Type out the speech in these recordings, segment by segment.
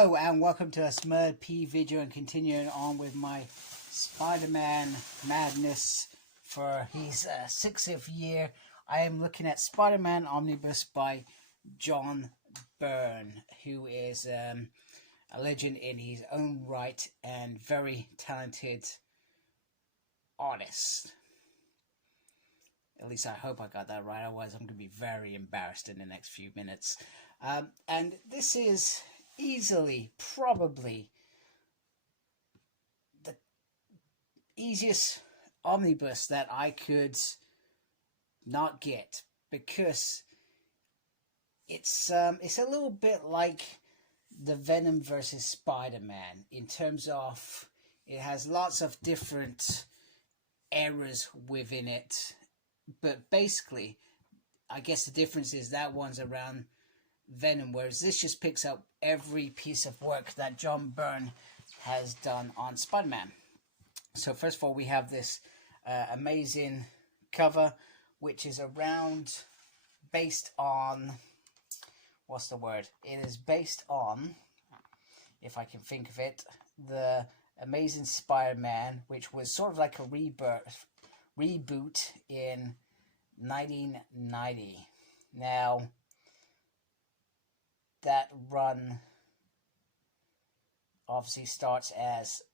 Hello and welcome to a Smurd P video, and continuing on with my Spider-Man madness for his 60th year. I am looking at Spiderman Omnibus by John Byrne, who is a legend in his own right and very talented artist. At least I hope I got that right, otherwise I'm going to be very embarrassed in the next few minutes. And this is easily, probably, the easiest omnibus that I could not get, because it's a little bit like the Venom versus Spider-Man in terms of it has lots of different eras within it, but basically I guess the difference is that one's around Venom, whereas this just picks up every piece of work that John Byrne has done on Spider-Man. So first of all, we have this amazing cover, which is based on, what's the word? It is based on, if I can think of it, the Amazing Spider-Man, which was sort of like a reboot in 1990. Now, that run obviously starts as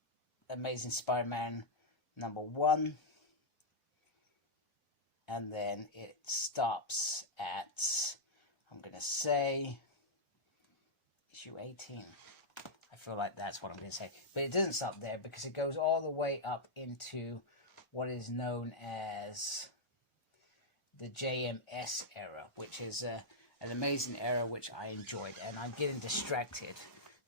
Amazing Spider-Man #1, and then it stops at, I'm going to say, issue 18. I feel like that's what I'm going to say. But it doesn't stop there, because it goes all the way up into what is known as the JMS era, which is an amazing era which I enjoyed. And I'm getting distracted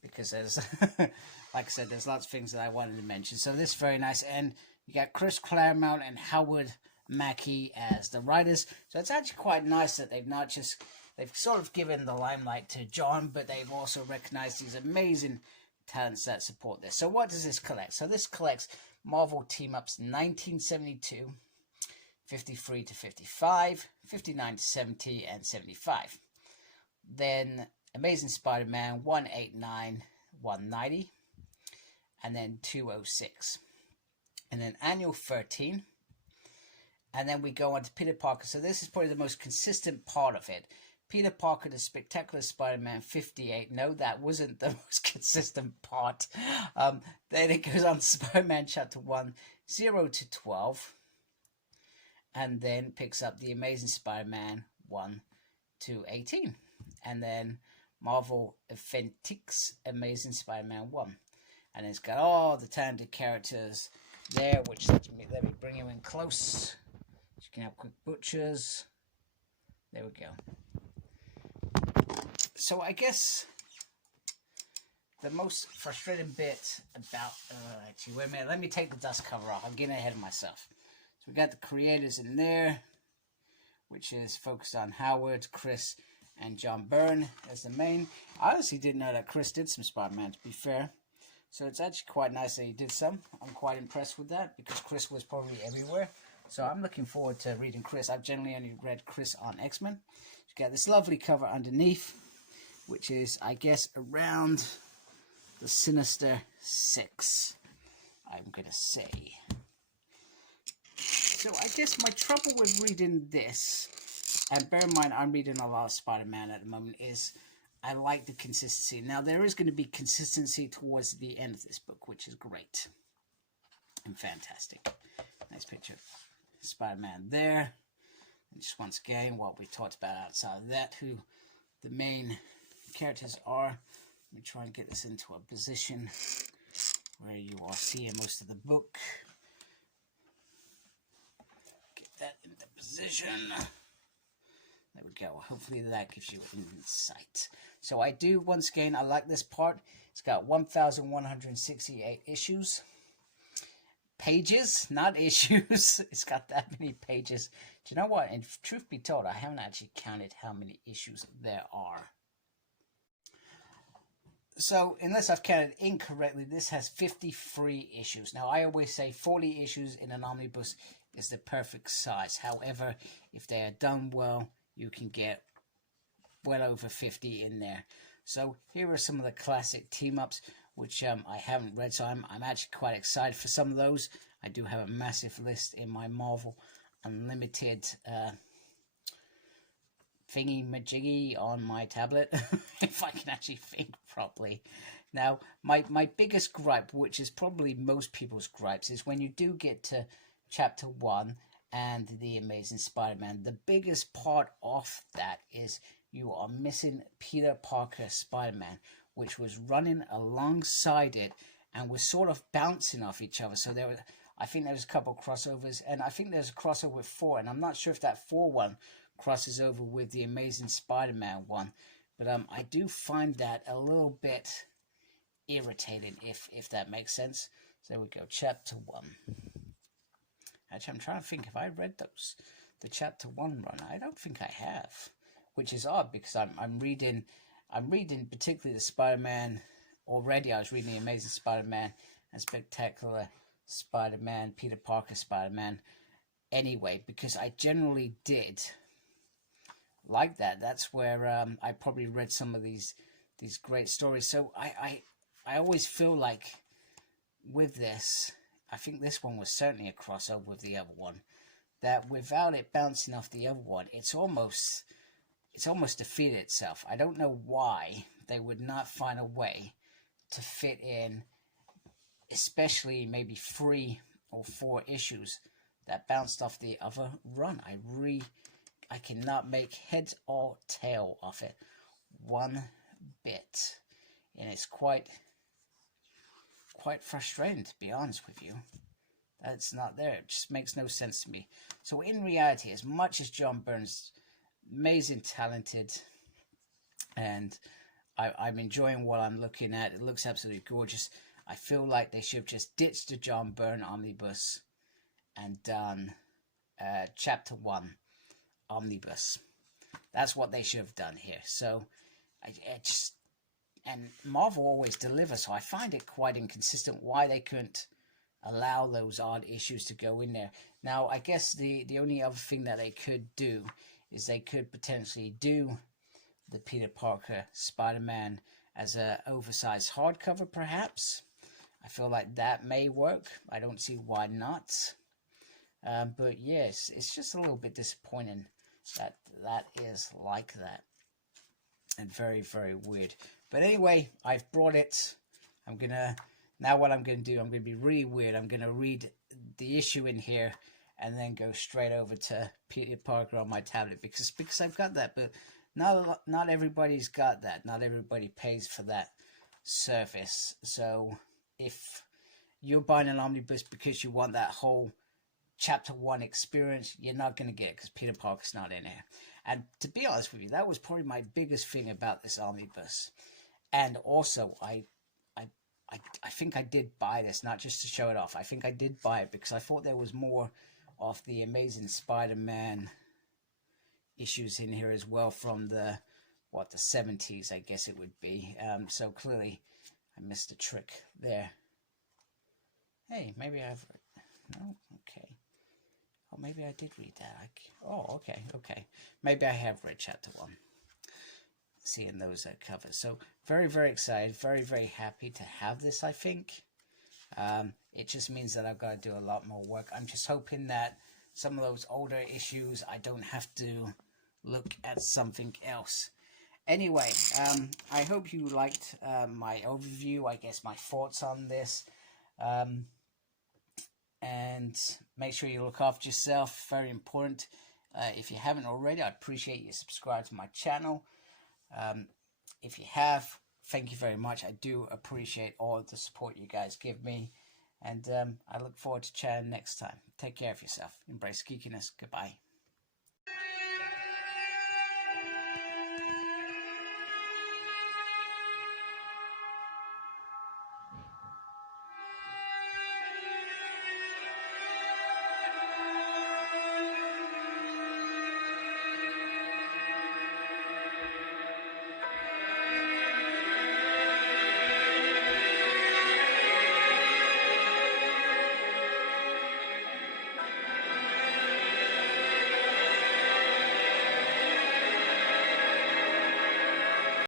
because there's, like I said, there's lots of things that I wanted to mention. So this is very nice. And you got Chris Claremont and Howard Mackie as the writers. So it's actually quite nice that they've not just, they've sort of given the limelight to John, but they've also recognized these amazing talents that support this. So what does this collect? So this collects Marvel Team-Ups 1972, 53 to 55, 59 to 70, and 75. Then Amazing Spider-Man 189, 190, and then 206. And then Annual 13. And then we go on to Peter Parker. So this is probably the most consistent part of it. Peter Parker, the Spectacular Spider-Man 58. No, that wasn't the most consistent part. Then it goes on to Spider-Man Chapter 1, 0 to 12. And then picks up the Amazing Spider-Man 1 to 18. And then Marvel Aventics Amazing Spider-Man 1. And it's got all the talented characters there, which let me bring you in close. You can have quick butchers. There we go. So I guess the most frustrating bit about, actually, wait a minute, let me take the dust cover off. I'm getting ahead of myself. So we got the creators in there, which is focused on Howard, Chris, and John Byrne as the main. I honestly didn't know that Chris did some Spider-Man, to be fair. So it's actually quite nice that he did some. I'm quite impressed with that, because Chris was probably everywhere. So I'm looking forward to reading Chris. I've generally only read Chris on X-Men. You got this lovely cover underneath, which is, I guess, around the Sinister Six, I'm going to say. So I guess my trouble with reading this, and bear in mind I'm reading a lot of Spider-Man at the moment, is I like the consistency. Now there is going to be consistency towards the end of this book, which is great and fantastic. Nice picture of Spider-Man there. And just once again, what we talked about outside of that, who the main characters are. Let me try and get this into a position where you are seeing most of the book. Get that into position. There we go. Hopefully that gives you insight. So I do, once again, I like this part. It's got 1,168 issues. Pages, not issues. It's got that many pages. Do you know what? And truth be told, I haven't actually counted how many issues there are. So, unless I've counted incorrectly, this has 53 issues. Now, I always say 40 issues in an omnibus is the perfect size. However, if they are done well, you can get well over 50 in there. So here are some of the classic team-ups, which I haven't read, so I'm actually quite excited for some of those. I do have a massive list in my Marvel Unlimited thingy-majiggy on my tablet, if I can actually think properly. Now, my biggest gripe, which is probably most people's gripes, is when you do get to Chapter 1 and The Amazing Spider-Man. The biggest part of that is you are missing Peter Parker Spider-Man, which was running alongside it and was sort of bouncing off each other. So there were, I think there was a couple of crossovers, and I think there's a crossover with 4, and I'm not sure if that 4 one crosses over with the Amazing Spider-Man one, but I do find that a little bit irritating, if that makes sense. So there we go, Chapter 1. Actually, I'm trying to think if I read those, the Chapter 1 run. I don't think I have, which is odd because I'm reading particularly the Spider-Man already. I was reading the Amazing Spider-Man and Spectacular Spider-Man, Peter Parker Spider-Man anyway, because I generally did like that. That's where I probably read some of these great stories. So I always feel like with this, I think this one was certainly a crossover with the other one, that without it bouncing off the other one, it's almost defeated itself. I don't know why they would not find a way to fit in, especially maybe 3 or 4 issues that bounced off the other run. I cannot make head or tail of it one bit, and it's quite frustrating, to be honest with you, that it's not there. It just makes no sense to me. So in reality, as much as John Byrne's amazing, talented, and I'm enjoying what I'm looking at, it looks absolutely gorgeous, I feel like they should have just ditched the John Byrne Omnibus and done Chapter 1 Omnibus. That's what they should have done here. So and Marvel always delivers, so I find it quite inconsistent why they couldn't allow those odd issues to go in there. Now, I guess the only other thing that they could do is they could potentially do the Peter Parker Spider-Man as a oversized hardcover, perhaps. I feel like that may work. I don't see why not. But yes, it's just a little bit disappointing that is like that, and very, very weird. But anyway, I've brought it. Now what I'm gonna do, I'm gonna be really weird. I'm gonna read the issue in here and then go straight over to Peter Parker on my tablet because I've got that. But not everybody's got that. Not everybody pays for that service. So if you're buying an omnibus because you want that whole Chapter 1 experience, you're not going to get it because Peter Parker's not in here. And to be honest with you, that was probably my biggest thing about this omnibus. And also, I think I did buy this, not just to show it off. I think I did buy it because I thought there was more of the Amazing Spider-Man issues in here as well from the 70s, I guess it would be. So clearly, I missed a trick there. Hey, maybe I've... No? Okay. Oh, maybe I did read that. Oh, okay. Maybe I have read Chapter 1. Seeing those covers. So, very, very excited. Very, very happy to have this, I think. It just means that I've got to do a lot more work. I'm just hoping that some of those older issues, I don't have to look at something else. Anyway, I hope you liked my overview, I guess my thoughts on this. And make sure you look after yourself, very important. If you haven't already, I'd appreciate you subscribe to my channel. If you have, thank you very much. I do appreciate all the support you guys give me. And I look forward to chatting next time. Take care of yourself. Embrace geekiness. Goodbye.